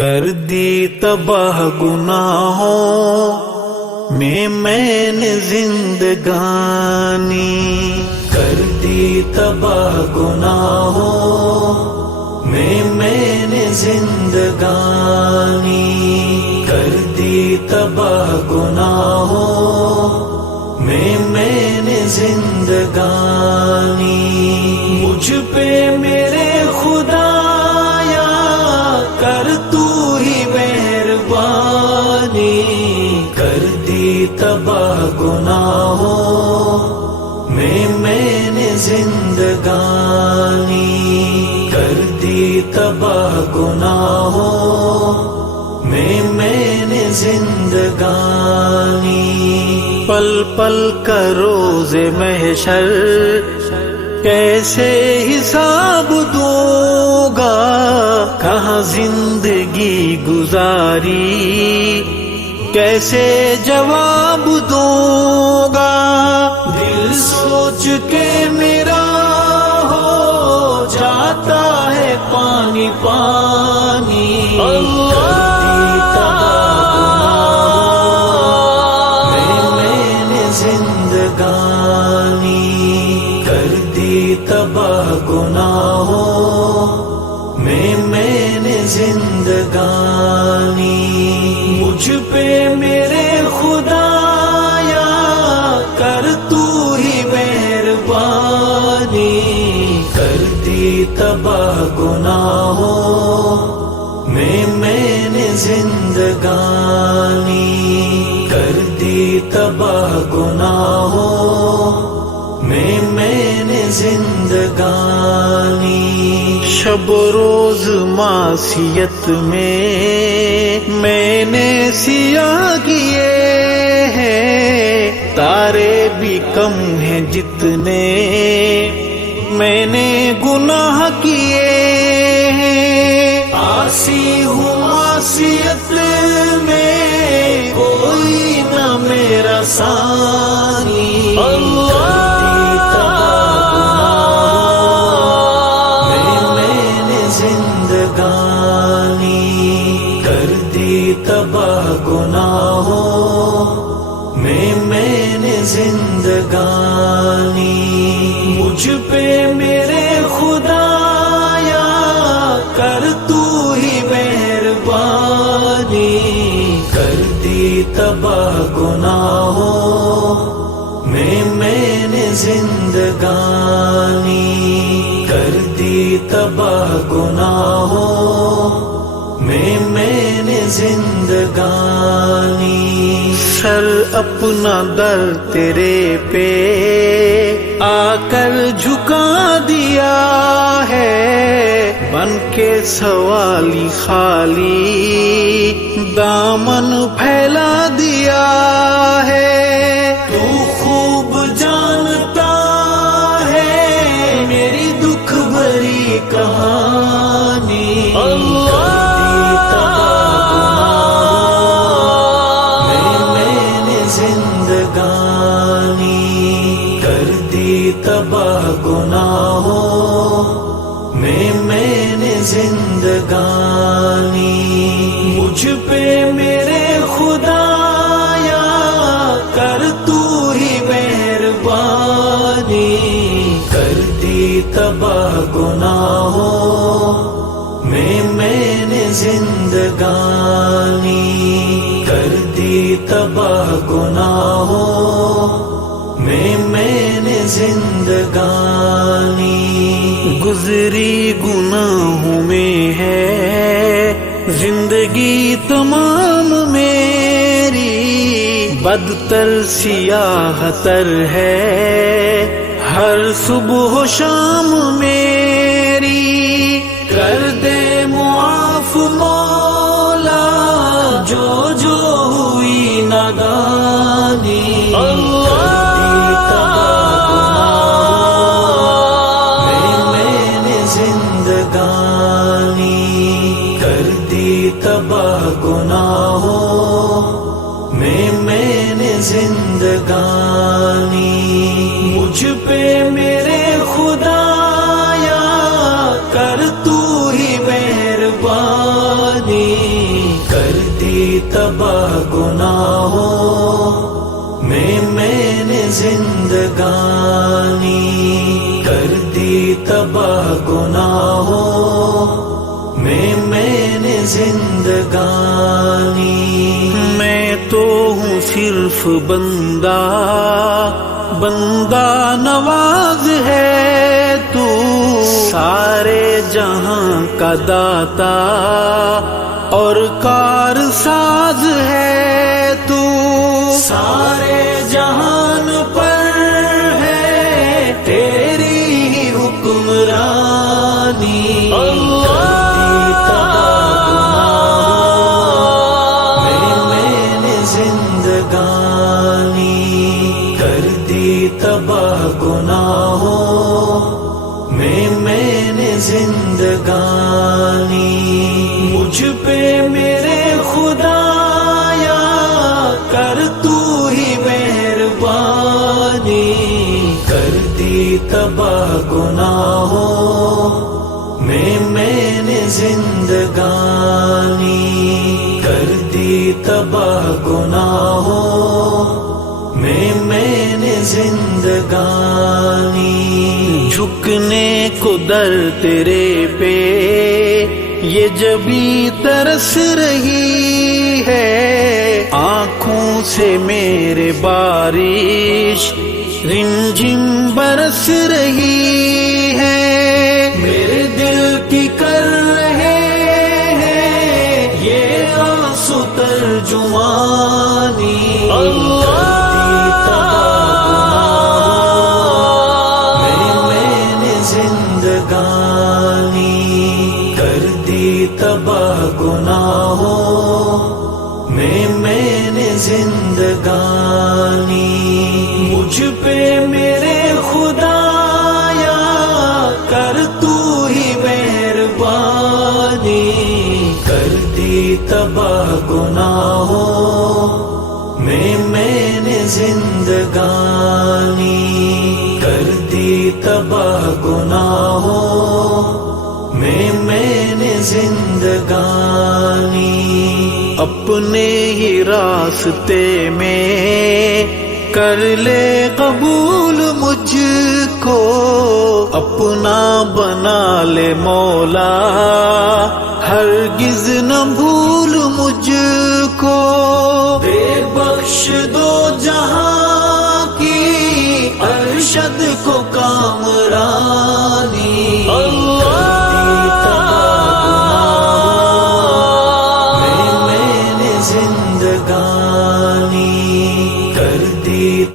کر دی تباہ گناہوں میں نے زندگانی، کر دی تباہ گناہوں میں نے زندگانی، کر دی تباہ گناہوں میں نے زندگانی، مجھ پہ میرے خدایا کر تو ہی مہربانی، کر دی تباہ گناہوں میں نے زندگانی، کر دی تباہ گناہوں میں نے زندگانی، پل پل کا روز محشر کیسے حساب دوں گا، کہاں زندگی گزاری کیسے جواب دوں گا، دل سوچ کے میرا ہو جاتا ہے پانی پانی، تباہ گناہوں میں نے زندگانی، مجھ پہ میرے خدایا کر تو ہی مہربانی، کر دی تباہ گناہوں میں نے زندگانی، کر دی تباہ گناہوں میں نے زندگانی، شب روز معصیت میں نے سیاہ کیے ہیں، تارے بھی کم ہیں جتنے میں نے گناہ کیے ہیں، عاصی ہوں معصیت میں کوئی نہ میرا ثانی، تباہ گناہوں میں نے زندگانی، مجھ پہ میرے خدایا کر تو ہی مہربانی، کر دی تباہ گناہوں میں نے زندگانی، کر دی تباہ گناہوں میں نے زندگانی، سر اپنا در تیرے پہ آ کر جھکا دیا ہے، بن کے سوالی خالی دامن پھیلا دیا ہے، تو خوب جانتا ہے میری دکھ بھری کہانی، تباہ گناہوں میں نے زندگانی، مجھ پہ میرے خدایا کر تو ہی مہربانی، کر دی تباہ گناہوں میں نے زندگانی، کر دی تباہ گناہوں میں نے زندگانی، گزری گناہوں میں ہے زندگی تمام میری، بدتر سیاہ تر ہے ہر صبح و شام میری، کر دے معاف مولا جو ہوئی نادانی، تباہ گناہوں میں نے زندگانی، مجھ پہ میرے خدایا کر تو ہی مہربانی، تباہ گناہوں میں نے زندگانی، کر دی تباہ گناہوں میں نے زندگانی۔ میں تو ہوں صرف بندہ، بندہ نواز ہے تو، سارے جہاں کا داتا اور کار ساز ہے تو، سارے جہان پر ہے تیری ہی حکمرانی، کر دی تباہ گناہوں میں نے زندگانی۔ مجھ پہ میرے خدایا کر تو ہی مہربانی، کر دی تباہ گناہوں میں نے زندگانی، کر دی تباہ گناہوں میں نے زندگانی۔ جھکنے کو در تیرے پہ یہ جبھی ترس رہی ہے، آنکھوں سے میرے بارش رمجھم برس رہی ہے، میرے دل کی کر رہے ہیں یہ آنسو ترجمانی، کر دی تباہ گناہوں میں نے زندگانی۔ مجھ پہ میرے خدایا کر تو ہی مہربانی، کر دی تباہ گناہوں میں نے زندگانی، کر دی تباہ گناہوں میں نے زندگانی۔ اپنے ہی راستے میں کر لے قبول مجھ کو، اپنا بنا لے مولا، ہرگز نہ بھول مجھ کو، دے بخش دو جہاں کی ارشد کو کامرانی،